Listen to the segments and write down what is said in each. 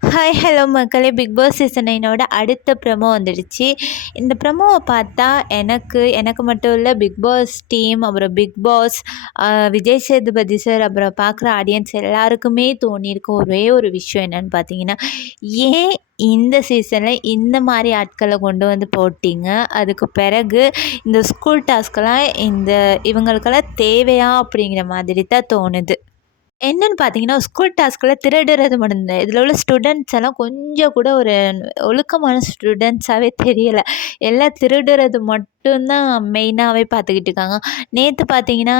Hi hello மக்களே, big Boss season 9 அடுத்த promo வந்துடுச்சு. இந்த ப்ரமோவை பார்த்தா எனக்கு மட்டும் இல்லை, பிக் பாஸ் டீம், அப்புறம் Bigg Boss Vijay Sethupathi sir, அப்புறம் பார்க்குற ஆடியன்ஸ் எல்லாருக்குமே தோணியிருக்க ஒரே ஒரு விஷயம் என்னன்னு பார்த்தீங்கன்னா, ஏன் இந்த சீசனில் இந்த மாதிரி ஆட்களை கொண்டு வந்து போட்டிங்க? அதுக்கு பிறகு இந்த ஸ்கூல் டாஸ்க்கெல்லாம் இவங்களுக்கெல்லாம் தேவையா அப்படிங்கிற மாதிரி தான் தோணுது. என்னன்னு பார்த்தீங்கன்னா, ஸ்கூல் டாஸ்க்ல திருடுறது மட்டும்தான். இதில உள்ள ஸ்டூடெண்ட்ஸ் எல்லாம் கொஞ்சம் கூட ஒரு ஒழுக்கமான ஸ்டூடெண்ட்ஸாவே தெரியல. எல்லாம் திருடுறது மட்டும் தான் மெயினாவே பார்த்துக்கிட்டு இருக்காங்க. நேத்து பார்த்தீங்கன்னா,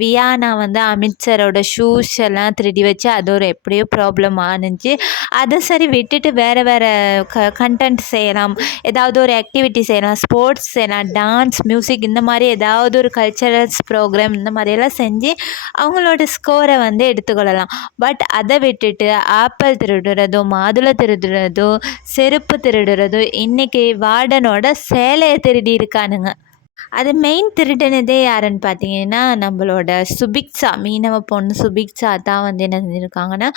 வியானா வந்து அமித் சாரோட ஷூஸ் எல்லாம் திருடி வச்சு அது ஒரு எப்படியோ ப்ராப்ளம் ஆனுச்சு. அத சரி விட்டுட்டு வேற வேற கன்டென்ட் செய்யலாம். ஏதாவது ஒரு ஆக்டிவிட்டி செய்யலாம். ஸ்போர்ட்ஸ் செய்யலாம். டான்ஸ், மியூசிக் இந்த மாரி ஏதாவது ஒரு கல்ச்சரல்ஸ் ப்ரோக்ராம் இந்த மாதிரியெல்லாம் செஞ்சு அவங்களோட ஸ்கோரை வந்து எடுத்துக்கொள்ளலாம். பட் அதை விட்டுட்டு ஆப்பிள் திருடுறதும், மாதுளை திருடுறதும், செருப்பு திருடுறதும், இன்றைக்கி வார்டனோட சேலையை திருடி இருக்கானுங்க. அது மெயின் திருடினதே யாருன்னு பார்த்தீங்கன்னா, நம்மளோட சுபிக்ஷா, மீனவ பொண்ணு சுபிக்ஷா தான் வந்து என்ன செஞ்சுருக்காங்கன்னா,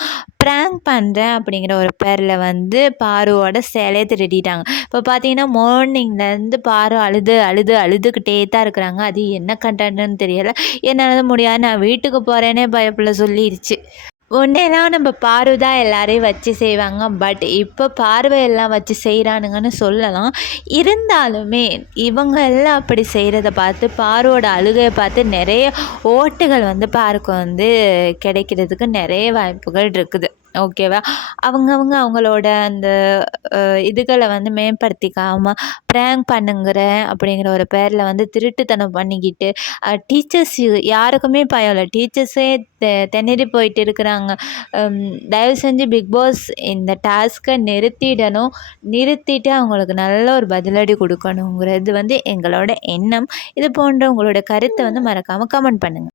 ப்ராங்க் பண்ணுறேன் அப்படிங்கிற ஒரு பேரில் வந்து பாருவோட சேலையை திருடிட்டாங்க. இப்போ பார்த்தீங்கன்னா, மார்னிங்லேருந்து பாரு அழுதுகிட்டே தான் இருக்கிறாங்க. அது என்ன கண்டென்ட்னு தெரியலை. என்னால் முடியாது, நான் வீட்டுக்கு போகிறேன்னே பயப்புல சொல்லிடுச்சு. முன்னெல்லாம் நம்ம பாரு தான் எல்லாரையும் வச்சு செய்வாங்க. பட் இப்போ பார்வை எல்லாம் வச்சு செய்கிறானுங்கன்னு சொல்லலாம். இருந்தாலுமே இவங்க எல்லாம் அப்படி செய்கிறத பார்த்து, பாருவோட அழுகையை பார்த்து நிறைய ஓட்டுகள் வந்து பாருக்கு வந்து கிடைக்கிறதுக்கு நிறைய வாய்ப்புகள் இருக்குது. ஓகேவா? அவங்களோட அந்த இதுகளை வந்து மேம்படுத்திக்காமல் ப்ராங்க் பண்ணுங்கிறேன் அப்படிங்கிற ஒரு பேரில் வந்து திருட்டுத்தனம் பண்ணிக்கிட்டு, டீச்சர்ஸ் யாருக்குமே பயம் இல்லை. டீச்சர்ஸே திணறி போயிட்டு இருக்கிறாங்க. தயவு செஞ்சு பிக் பாஸ் இந்த டாஸ்க்கை நிறுத்திட்டு அவங்களுக்கு நல்ல ஒரு பதிலடி கொடுக்கணுங்கிறது வந்து எங்களோட எண்ணம். இது போன்ற உங்களோட கருத்தை வந்து மறக்காமல் கமெண்ட் பண்ணுங்கள்.